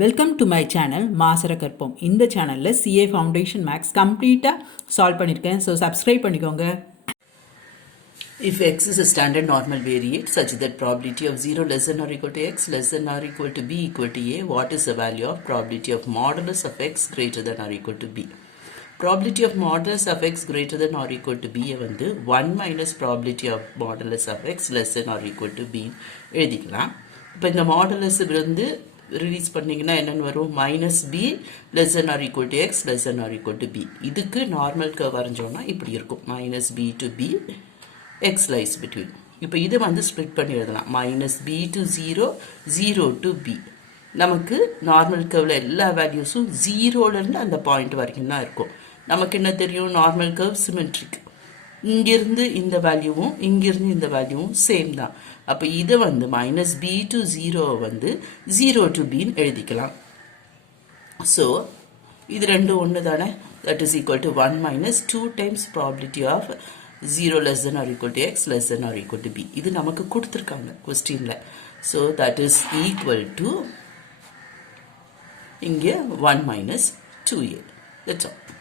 Welcome to my channel மாசர கற்போம். இந்த சேனலில் சிஏ ஃபவுண்டேஷன் மேக்ஸ் கம்ப்ளீட்டாக சால்வ் பண்ணியிருக்கேன். ஸோ சப்ஸ்கிரைப் பண்ணிக்கோங்க. If x is a standard normal variate such that probability of 0 less than or equal to x less than or equal to b equal to a, what is the value of probability of modulus of x greater than or equal to b? Probability of modulus of x greater than or equal to b வந்து 1 minus probability of modulus of x less than or equal to b எழுதிக்கலாம். இப்போ இந்த modulus வந்து release பண்ணிங்கன்னா என்னென்னு வரும்? Minus b less than or equal to x less than or equal to b. இதுக்கு normal curve வரைஞ்சோன்னா இப்படி இருக்கும். Minus b to b x lies between. இப்போ இது வந்து ஸ்ப்ளிட் பண்ணி எழுதலாம். Minus b to zero, zero to b. நமக்கு நார்மல் கர்வில் எல்லா வேல்யூஸும் ஜீரோலேருந்து அந்த பாயிண்ட் வரைக்கும் தான் இருக்கும். நமக்கு என்ன தெரியும்? Normal curve symmetric. இங்கிருந்து இந்த வேல்யூவும் இங்கிருந்து இந்த வேல்யூவும் சேம் தான். அப்போ இதை வந்து மைனஸ் பி டு ஜீரோவை வந்து ஜீரோ டு பின்னு எழுதிக்கலாம். ஸோ இது ரெண்டும் ஒன்று தானே. That is equal to 1 minus 2 times probability of 0 less than or equal to x less than or equal to b. இது நமக்கு கொடுத்துருக்காங்க கொஸ்டினில். So that is equal to இங்கே 1 மைனஸ் 2a. That's all.